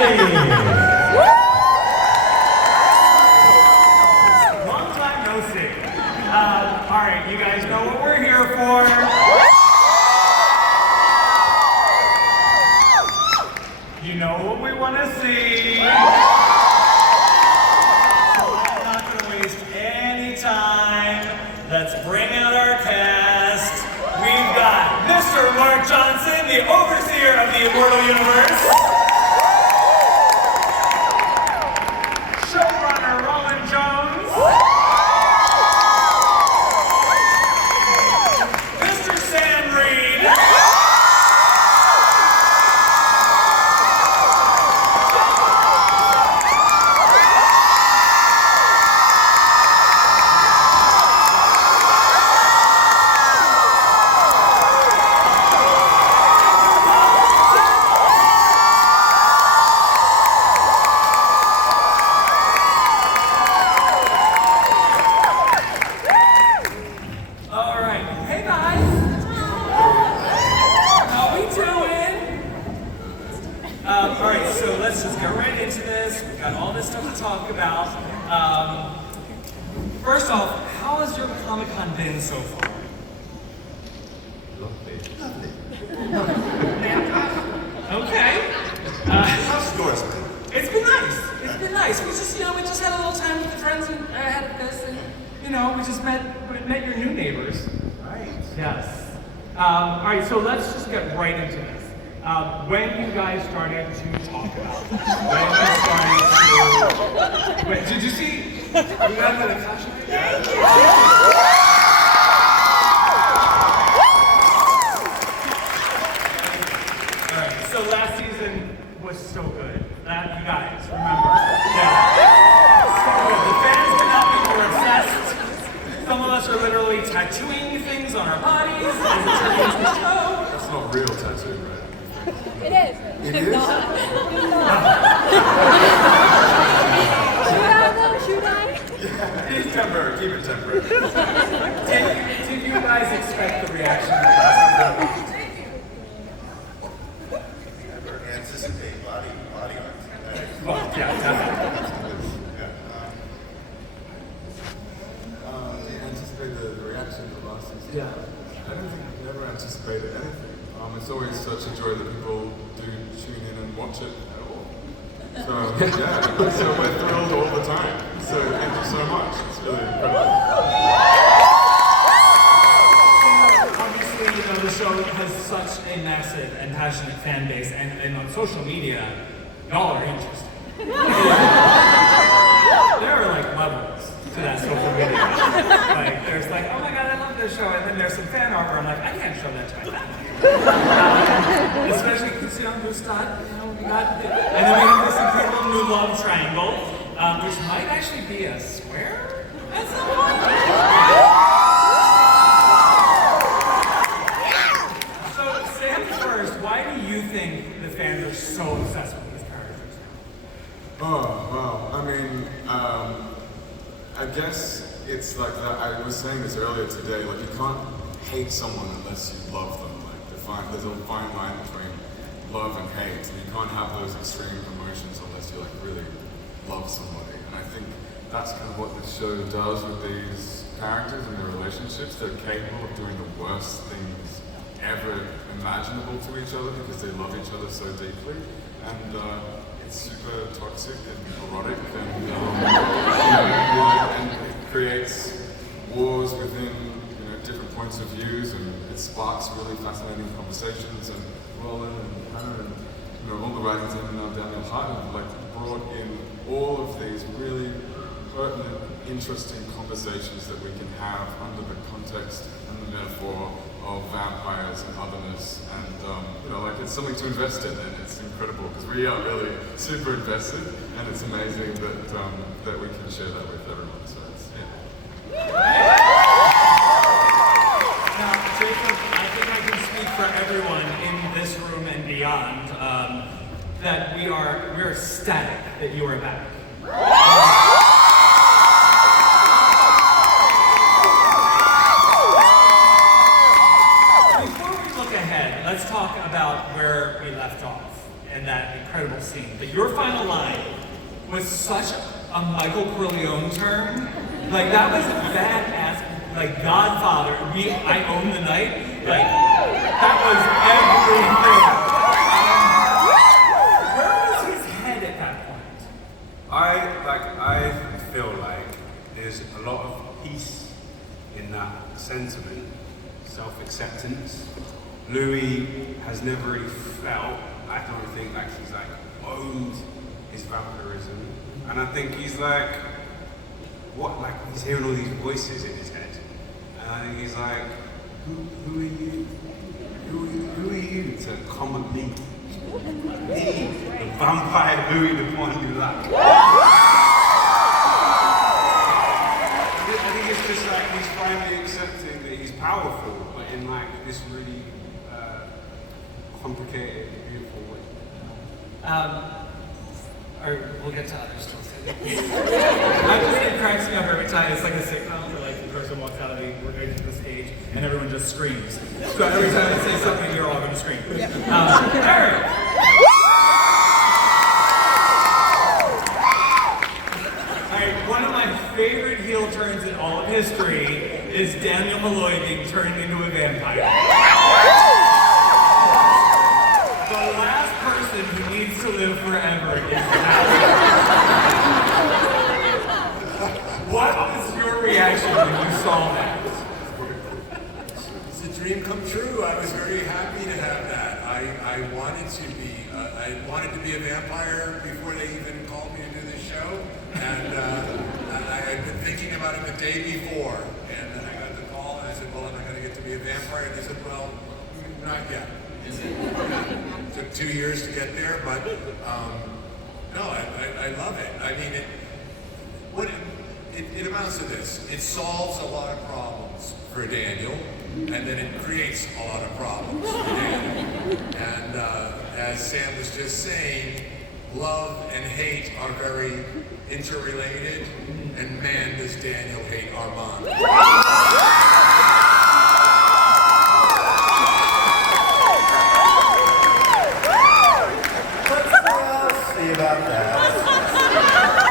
Long time no see. All right, you guys know what we're here for. You know what we want to see. So I'm not going to waste any time. Let's bring out our cast. We've got Mr. Mark Johnson, the overseer of the Immortal Universe. Showrunner Roland Jones. Mr. Sam Reed. Alright, so let's just get right into this. We've got all this stuff to talk about. First off, how has your Comic-Con been so far? Lovely. Okay. How's yours been? It's been nice. It's been nice. We just had a little time with the friends and had this, and we just met your new neighbors. Right. Yes. Alright, so let's just get right into this. When you guys started to talk about this, wait, did you see? You guys had a caution? Thank you! Alright, so last season was so good. You guys, remember? Yeah. So good. The fans could not be more obsessed. Some of us are literally tattooing things on our bodies as it turns into the show. That's not real tattoo, right? It is. It is? Shoot out though, shoot out. It's temporary, keep it temporary. Did you guys expect the reaction? Never anticipate body art. Well, yeah, definitely. Anticipate the reaction of last season? Yeah. I don't think I've never anticipated anything. It's always such a joy that people do tune in and watch it at all. So, yeah, so we're thrilled all the time. So, thank you so much. It's really incredible. Obviously, the show has such a massive and passionate fan base, and on social media, y'all are interesting. There are like levels to that social media. Like, there's like, oh my god, I love this show, and then there's some fan art where I'm like, I can't show that to my family. Especially because Lestat, we got, and then we have this incredible new love triangle, which might actually be a square at some point. So, Sam first, why do you think the fans are so obsessed with these characters? Oh, wow. I mean, I guess it's like that. I was saying this earlier today, like you can't hate someone unless you love them. There's a fine line between love and hate, and you can't have those extreme emotions unless you like really love somebody. And I think that's kind of what this show does with these characters and their relationships. They're capable of doing the worst things ever imaginable to each other because they love each other so deeply. And it's super toxic and erotic, and and it creates wars within different points of views, and it sparks really fascinating conversations. And Roland and Hannah and all the writers and Daniel Hart have like brought in all of these really pertinent, interesting conversations that we can have under the context and the metaphor of vampires and otherness. And it's something to invest in, and it's incredible because we are really super invested, and it's amazing that we can share that with everyone. So it's Jacob, I think I can speak for everyone in this room and beyond that we are ecstatic that you are back. Before we look ahead, let's talk about where we left off and that incredible scene. But your final line was such a Michael Corleone term. Like that was badass. Like Godfather, I own the night. Like that was everything. Where was his head at that point? I feel like there's a lot of peace in that sentiment, self-acceptance. Louis has never really felt, I don't think, like he's like owned his vampirism. And I think he's like, what, like he's hearing all these voices in his head. And I think he's like, who are you? Who are you to come at me? Me, the vampire Louis the one you like. I think it's just like he's finally accepting that he's powerful, but in like this really complicated, beautiful way. Or we'll get to other stuff. I'm just it cracks me up every time. It's like a sitcom where like the person walks out of the stage and everyone just screams. So every time I say something, you're all going to scream. Eric. One of my favorite heel turns in all of history is Daniel Malloy being turned into a vampire. The last person who needs to live forever is that. What was your reaction when you saw that? It's a dream come true. I was very happy to have that. I wanted to be a vampire before they even called me to do this show, and I had been thinking about it the day before, and then I got the call and I said, well, am I going to get to be a vampire? And they said, well, not yet. It took 2 years to get there, but no, I love it. I mean, it amounts to this. It solves a lot of problems for Daniel, and then it creates a lot of problems for Daniel. And as Sam was just saying, love and hate are very interrelated, and man, does Daniel hate Armand. See about that.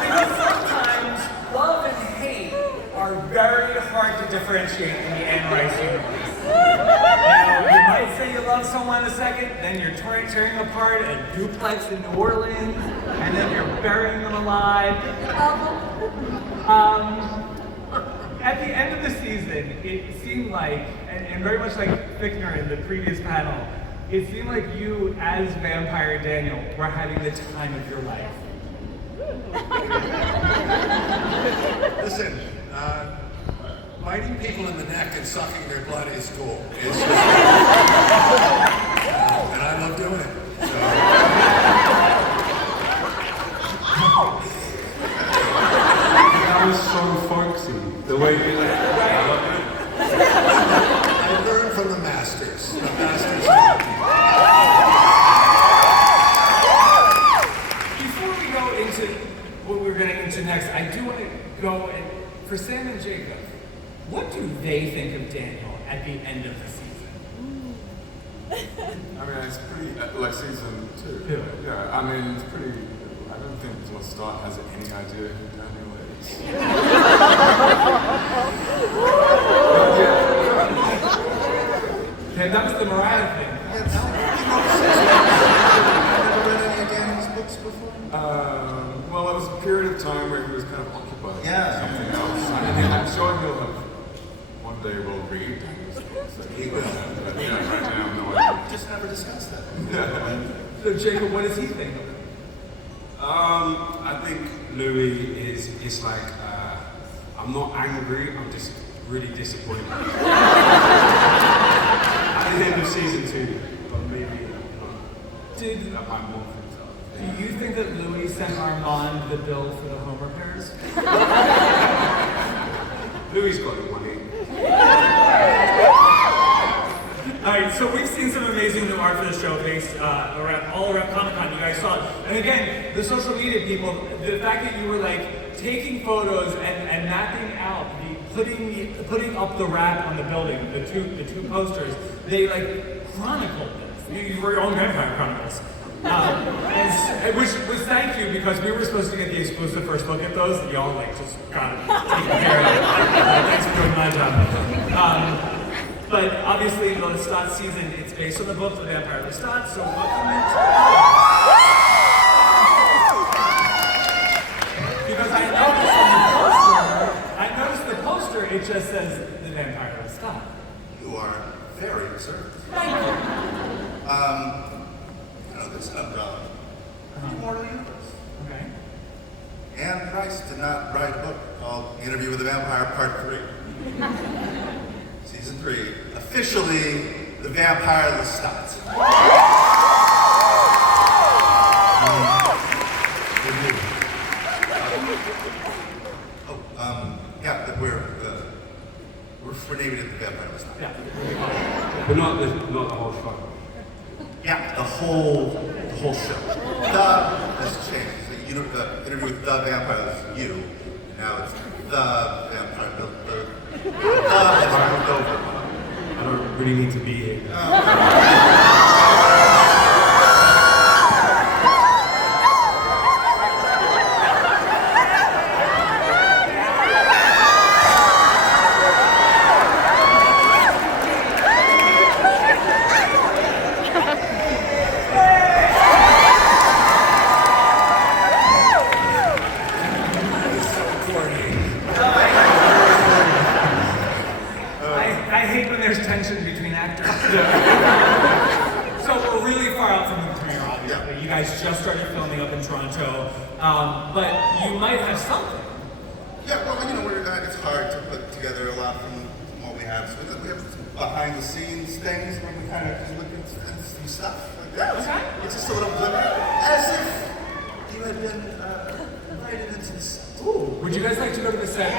Because sometimes love and hate are very hard to differentiate in the Anne Rice universe. You might say you love someone a second, then you're tearing apart a duplex in New Orleans, and then you're burying them alive. At the end of the season, it seemed like, and very much like Fichtner in the previous panel, it seemed like you, as Vampire Daniel, were having the time of your life. Listen, biting people in the neck and sucking their blood is cool. And I love doing it. So. That was so folksy. The way you like, I love it. I learned from the masters. The masters. Before we go into what we're getting into next, I do want to go and, for Sam and Jacob, what do they think of Daniel at the end of the season? I mean, it's pretty, like season 2. Yeah. Yeah, I mean, it's pretty, I don't think Lestat has any idea who Daniel is. Yeah, that was the Mariah thing. Have you ever read any of Daniel's books before? Well, it was a period of time where he was kind of occupied with Yeah. something else. I mean, I'm sure he'll have, one day will read Daniel's books. He will. But yeah, right now, no idea. Just never discussed that. So Jacob, what does he think of it? I think Louis is like, I'm not angry, I'm just really disappointed. At the end of season 2, but maybe that might more things up. Do you think that Louis sent Armand the bill for the home repairs? Louis got the money. Alright, so we've seen some amazing new art for the show based all around Comic-Con, you guys saw it. And again, the social media people, the fact that you were like taking photos and mapping out, putting up the wrap on the building, the two posters, they like chronicled this. You were your own Vampire Chronicles. Which was thank you because we were supposed to get the exclusive first look at those, and y'all like just got it taken care of. Thanks for doing my job. But obviously, the Lestat season, it's based on the book, The Vampire Lestat, so welcome into because I noticed the poster, it just says The Vampire Lestat. You are very reserved. Thank you. You know, there's an umbrella. Immortal Universe. Okay. Anne Price did not write a book called Interview with the Vampire Part 3. Season 3, officially The Vampire Lestat. Yeah, that we're naming it The Vampire Lestat. Yeah. But not the whole show. Yeah, the whole show. The has changed. The interview with the vampire is you. Now it's the vampire. The has moved over. I don't really need to be here. I hate when there's tension between actors. So we're really far out from the premiere, obviously. Yeah. You guys just started filming up in Toronto, but you might have something. Yeah, well, you know, it's hard to put together a lot from what we have. So we have some behind the scenes things where we kind of just look at some stuff like that. Okay. It's just a little glimmer, as if you had been invited into this. Ooh, would you guys like to go to the set of